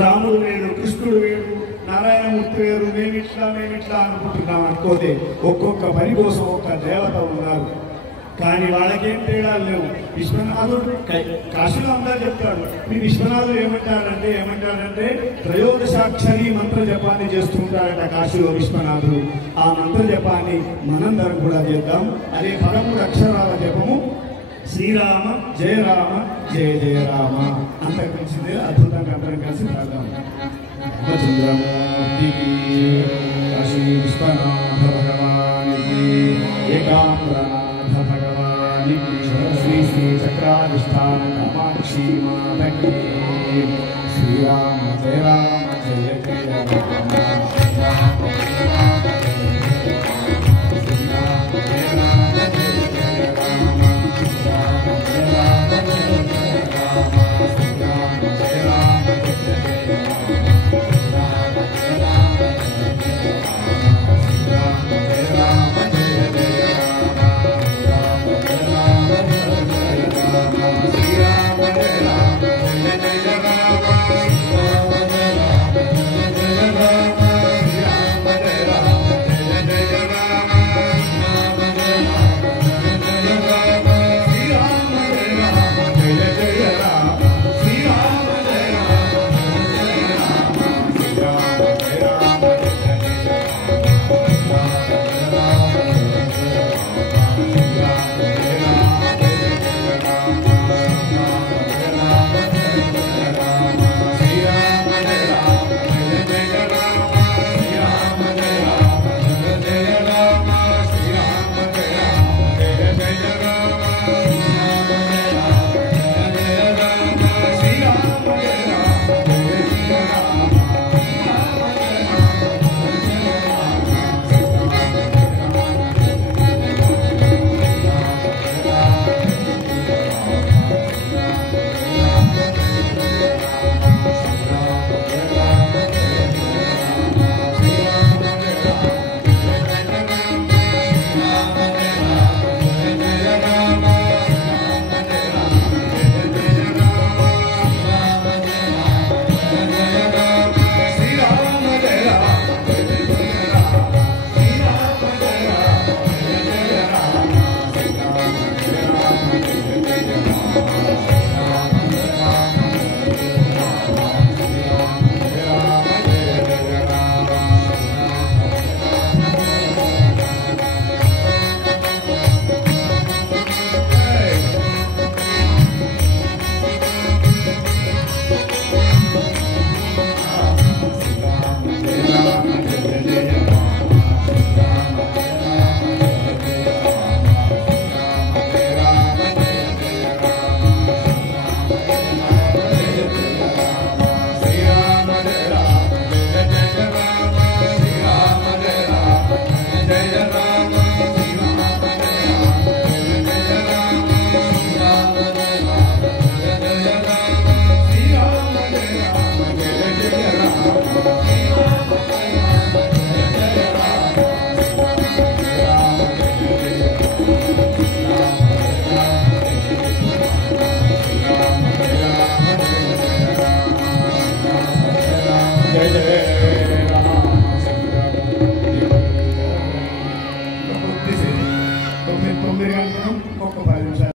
రాముడు వేరు, కృష్ణుడు వేరు, నారాయణమూర్తి వేరు, మేమిట్లా అనుకుంటున్నాం అనుకోతే ఒక్కొక్క పని కోసం ఒక్క దేవత ఉన్నారు. కానీ వాళ్ళకేం తేడాలు లేవు. విశ్వనాథుడు కాశీలో అందరూ చెప్తాడు. మీ విశ్వనాథుడు ఏమంటాడంటే త్రయోదశాక్షరి మంత్ర జపాన్ని చేస్తుంటాడట కాశీలో విశ్వనాథుడు. ఆ మంత్ర జపాన్ని మనందరం కూడా చేద్దాం. అదే 13 అక్షరాల జపము. శ్రీరామ జయ రామ జయ జయ రామ. అంతకు మించింది అద్భుతంగా అందరం కలిసి పాడదాం. చంద్రమూర్తికి కాశీ విశ్వనాథ భగవానికి ఏకాంబరనాథ భగవానికి శ్రీ శ్రీ చక్రాధిష్టాన కామాక్షి మాతకి